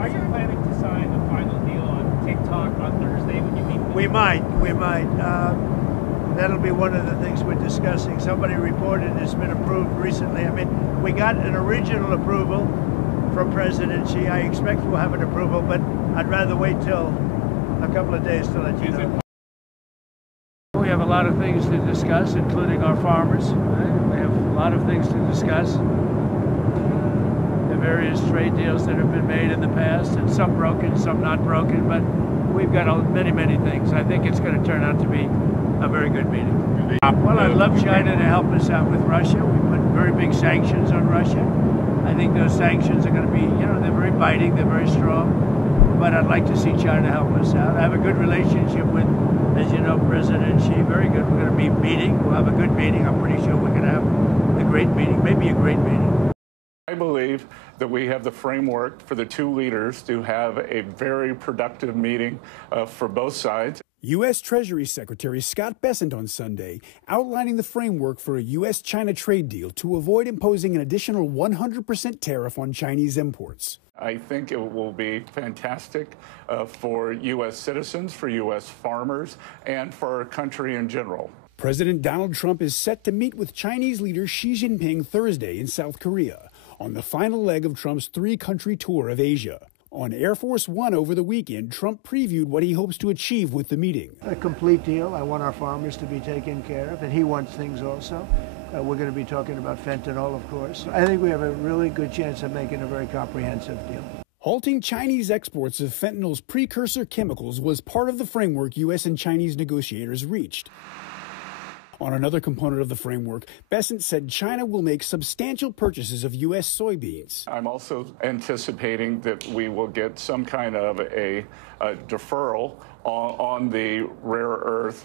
Are you planning to sign a final deal on TikTok on Thursday when you meet? We might. That'll be one of the things we're discussing. Somebody reported it's been approved recently. I mean, we got an original approval from President Xi. I expect we'll have an approval, but I'd rather wait till a couple of days to let you know. We have a lot of things to discuss, including our farmers. We have a lot of things to discuss. The various trade deals that have been made in the past, and some broken, some not broken, but we've got many, many things. I think it's going to turn out to be a very good meeting. Well, I'd love China to help us out with Russia. We put very big sanctions on Russia. I think those sanctions are going to be, they're very biting, they're very strong, but I'd like to see China help us out. I have a good relationship with, as you know, President Xi, very good. We're going to be meeting, we'll have a good meeting. I'm pretty sure we're going to have a great meeting, maybe a great meeting. I believe that we have the framework for the two leaders to have a very productive meeting for both sides. U.S. Treasury Secretary Scott Bessent on Sunday outlining the framework for a U.S.-China trade deal to avoid imposing an additional 100% tariff on Chinese imports. I think it will be fantastic for U.S. citizens, for U.S. farmers, and for our country in general. President Donald Trump is set to meet with Chinese leader Xi Jinping Thursday in South Korea on the final leg of Trump's three-country tour of Asia. On Air Force One over the weekend, Trump previewed what he hopes to achieve with the meeting. A complete deal. I want our farmers to be taken care of, and he wants things also. We're going to be talking about fentanyl, of course. I think we have a really good chance of making a very comprehensive deal. Halting Chinese exports of fentanyl's precursor chemicals was part of the framework U.S. and Chinese negotiators reached. On another component of the framework, Bessent said China will make substantial purchases of U.S. soybeans. I'm also anticipating that we will get some kind of a deferral on the rare earth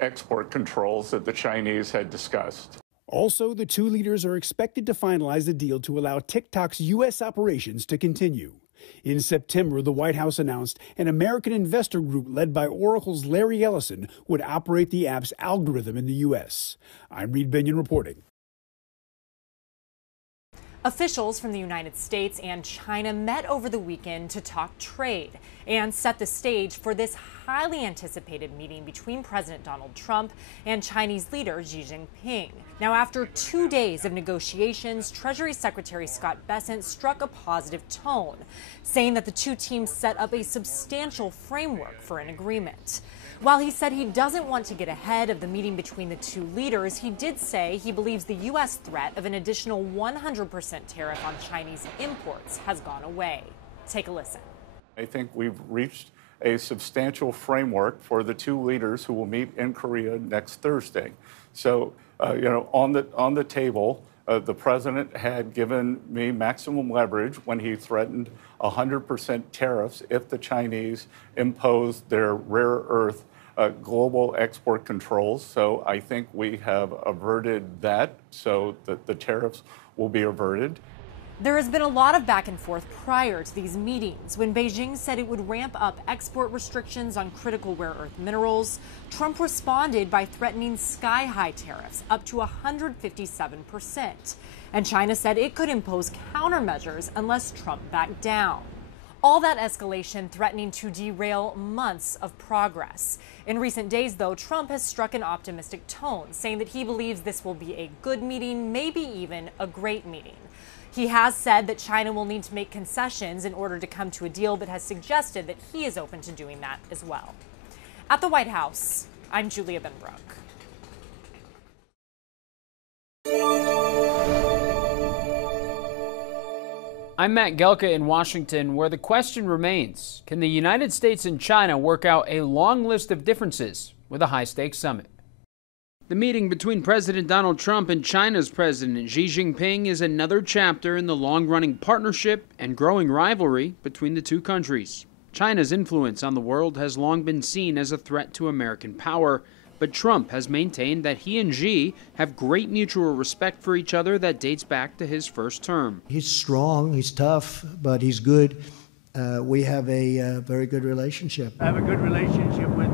export controls that the Chinese had discussed. Also, the two leaders are expected to finalize a deal to allow TikTok's U.S. operations to continue. In September, the White House announced an American investor group led by Oracle's Larry Ellison would operate the app's algorithm in the U.S. I'm Reed Binion reporting. Officials from the United States and China met over the weekend to talk trade and set the stage for this highly anticipated meeting between President Donald Trump and Chinese leader Xi Jinping. Now, after 2 days of negotiations, Treasury Secretary Scott Bessent struck a positive tone, saying that the two teams set up a substantial framework for an agreement. While he said he doesn't want to get ahead of the meeting between the two leaders, he did say he believes the U.S. threat of an additional 100% tariff on Chinese imports has gone away. Take a listen. I think we've reached a substantial framework for the two leaders who will meet in Korea next Thursday. So, on the table, the president had given me maximum leverage when he threatened 100% tariffs if the Chinese imposed their rare earth global export controls. So I think we have averted that so that the tariffs will be averted. There has been a lot of back and forth prior to these meetings. When Beijing said it would ramp up export restrictions on critical rare earth minerals, Trump responded by threatening sky-high tariffs up to 157%. And China said it could impose countermeasures unless Trump backed down. All that escalation threatening to derail months of progress. In recent days, though, Trump has struck an optimistic tone, saying that he believes this will be a good meeting, maybe even a great meeting. He has said that China will need to make concessions in order to come to a deal, but has suggested that he is open to doing that as well. At the White House, I'm Julia Benbrook. I'm Matt Gelka in Washington, where the question remains, can the United States and China work out a long list of differences with a high-stakes summit? The meeting between President Donald Trump and China's President Xi Jinping is another chapter in the long-running partnership and growing rivalry between the two countries. China's influence on the world has long been seen as a threat to American power, but Trump has maintained that he and Xi have great mutual respect for each other that dates back to his first term. He's strong, he's tough, but he's good. We have a very good relationship. I have a good relationship with,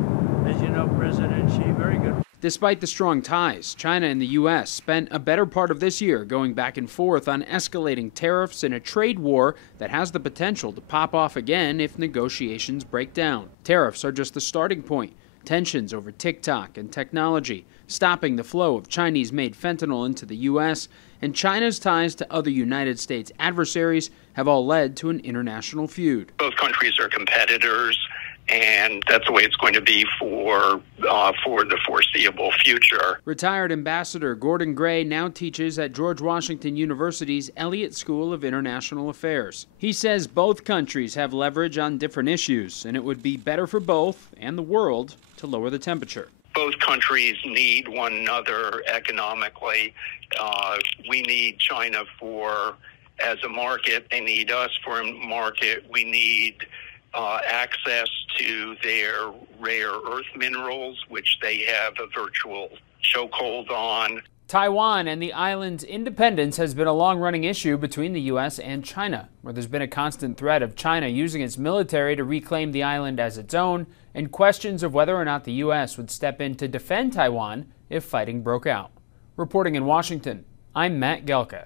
as you know, President Xi, very good. Despite the strong ties, China and the U.S. spent a better part of this year going back and forth on escalating tariffs in a trade war that has the potential to pop off again if negotiations break down. Tariffs are just the starting point. Tensions over TikTok and technology, stopping the flow of Chinese-made fentanyl into the U.S., and China's ties to other United States adversaries have all led to an international feud. Both countries are competitors, and that's the way it's going to be for the foreseeable future. Retired Ambassador Gordon Gray now teaches at George Washington University's Elliott School of International Affairs. He says both countries have leverage on different issues, and it would be better for both and the world to lower the temperature. Both countries need one another economically. We need China as a market. They need us for a market. We need access to their rare earth minerals, which they have a virtual chokehold on. Taiwan and the island's independence has been a long-running issue between the U.S. and China, where there's been a constant threat of China using its military to reclaim the island as its own, and questions of whether or not the U.S. would step in to defend Taiwan if fighting broke out. Reporting in Washington, I'm Matt Gelka.